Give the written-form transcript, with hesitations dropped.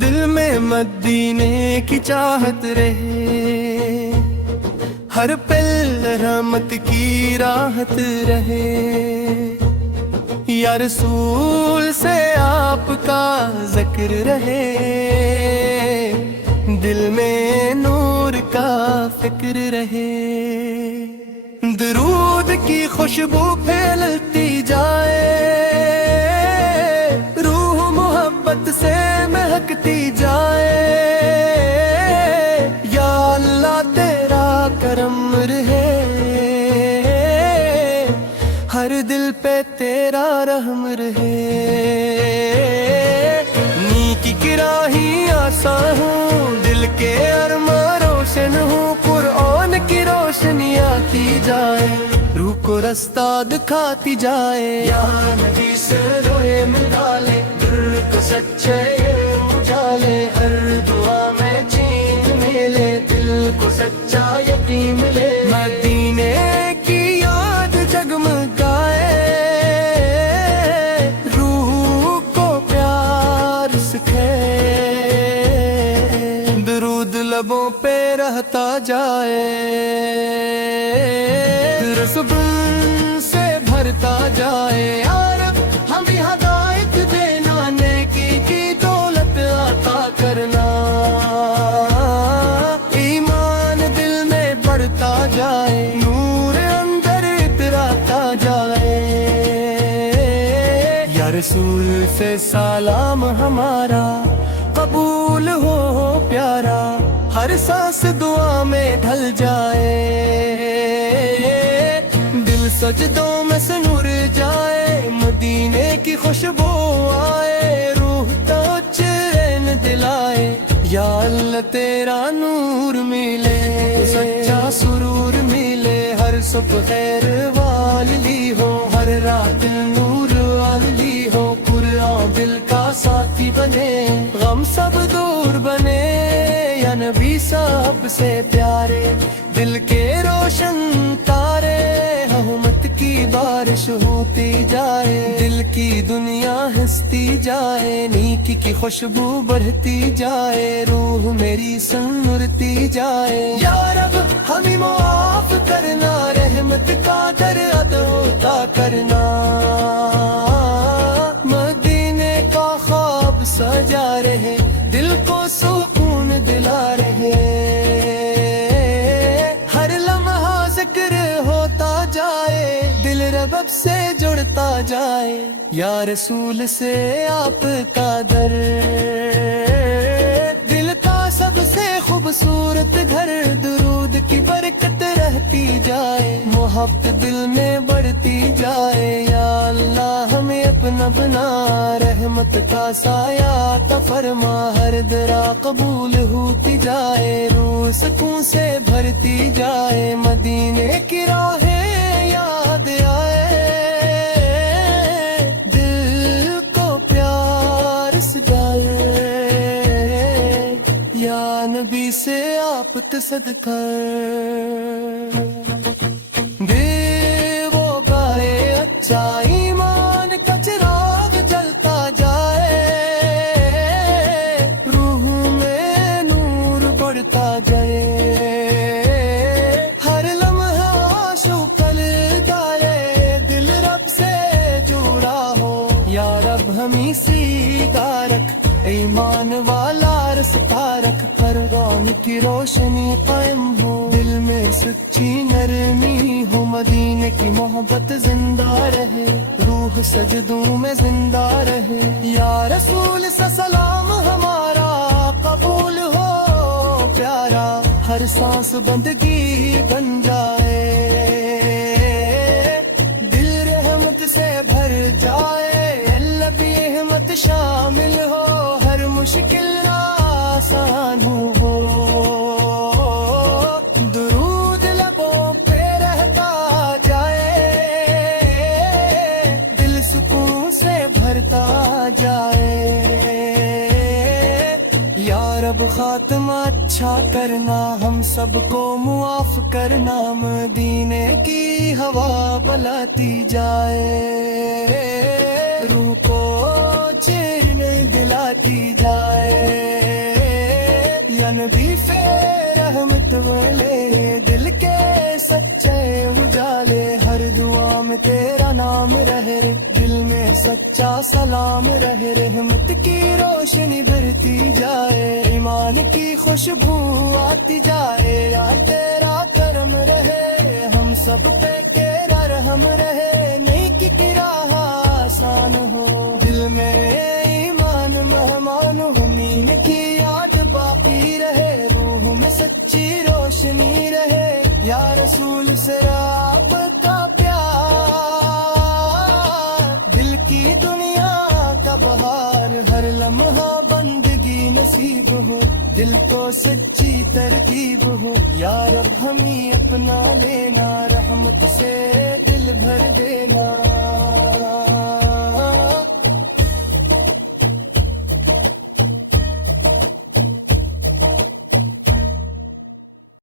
دل میں مدینے کی چاہت رہے، ہر پل رحمت کی راحت رہے، یا رسول سے آپ کا ذکر رہے، دل میں نور کا فکر رہے، درود کی خوشبو پھیلتی جائے، روح محبت سے مہکتی جائے، یا اللہ تیرا کرم رہے، ہر دل پہ تیرا رحم رہے، نیکی کی راہیں آسان ہوں، دل کے ارمان روشن ہوں، قرآن کی روشنی آتی جائے، روح کو رستہ دکھاتی جائے، یا نبی سے روئے مڈالے، دل کو سچے اجالے، ہر دعا میں چین ملے، دل کو سچا یقین ملے، مدینے کی یاد جگمگائے، روح کو پیار سکھے، درود لبوں پہ رہتا جائے، رسبن سے بھرتا جائے، یا رب ہمیں ہدایت دینا، نیکی کی دولت عطا کرنا، ایمان دل میں بڑھتا جائے، نور اندر اتراتا جائے، یا رسول سے سلام ہمارا قبول ہو پیارا، ہر سانس دعا میں ڈھل جائے، دل سجدوں میں سے نور جائے، مدینے کی خوشبو آئے، روح تو چین دلائے، یا اللہ تیرا نور ملے، سچا سرور ملے، ہر صبح خیر والی ہو، ہر رات نور والی ہو، قرآن دل کا ساتھی بنے، غم سب دور بنے، یا نبی صاحب سے پیارے، دل کے روشن تارے، رحمت کی بارش ہوتی جائے، دل کی دنیا ہنستی جائے، نیکی کی خوشبو بڑھتی جائے، روح میری سنورتی جائے، یا رب ہمیں معاف کرنا، رحمت کا در عطا کرنا، مدینے کا خواب سجا رہے، دل کو سکون دلا رہے، ہر لمحہ ذکر ہوتا جائے، دل رب سے جڑتا جائے، یا رسول سے آپ کا در، دل کا سب سے خوبصورت گھر، درود کی برکت رہتی جائے، محبت دل میں بڑھتی جائے، یا اللہ ہمیں اپنا بنا، رحمت کا سایہ عطا فرما، ہر دعا قبول ہوتی جائے، روح سکون سے بھرتی جائے، مدینے کی راہیں یاد آئے، دل کو پیار سجائے، یا نبی سے آپ تصدقہ دے وہ گائے، اچھا ایمان کا چراغ جلتا جائے، روح میں نور بڑھتا جائے، ہر لمحہ شکل ڈالے، دل رب سے جڑا ہو، یا رب ہمیں سیدھا رکھ، ایمان والا رستہ رکھ، قرآن کی روشنی قائم ہو، دل میں سچی نرمی ہو، مدینے کی محبت زندہ رہے، روح سجدوں میں زندہ رہے، یا رسول سے سلام ہمارا قبول ہو پیارا، ہر سانس بندگی بن جائے، دل رحمت سے بھر جائے، اللہ بھی احمد شامل ہو، ہر مشکل آسان ہو، درود لبوں پہ رہتا جائے، دل سکون سے بھرتا جائے، یا رب خاتمہ اچھا کرنا، ہم سب کو معاف کرنا، مدینے کی ہوا بلاتی جائے۔ ویلے دل کے سچے اجالے ہر دعا میں تیرا نام رہے رے دل میں سچا سلام رہے رحمت کی روشنی بڑھتی جائے ایمان کی خوشبو آتی جائے یار تیرا کرم رہے ہم سب پہ تیرا رحم رہے نہیں کی راہ آسان ہو دل میں ایمان مہمان امین کی یاد باقی رہے روح میں سچی روشنی رہے یا رسول سے آپ کا پیار دل کی دنیا کا بہار ہر لمحہ بندگی نصیب ہو دل کو سچی ترتیب ہو یا رب ہمیں اپنا لینا رحمت سے دل بھر دینا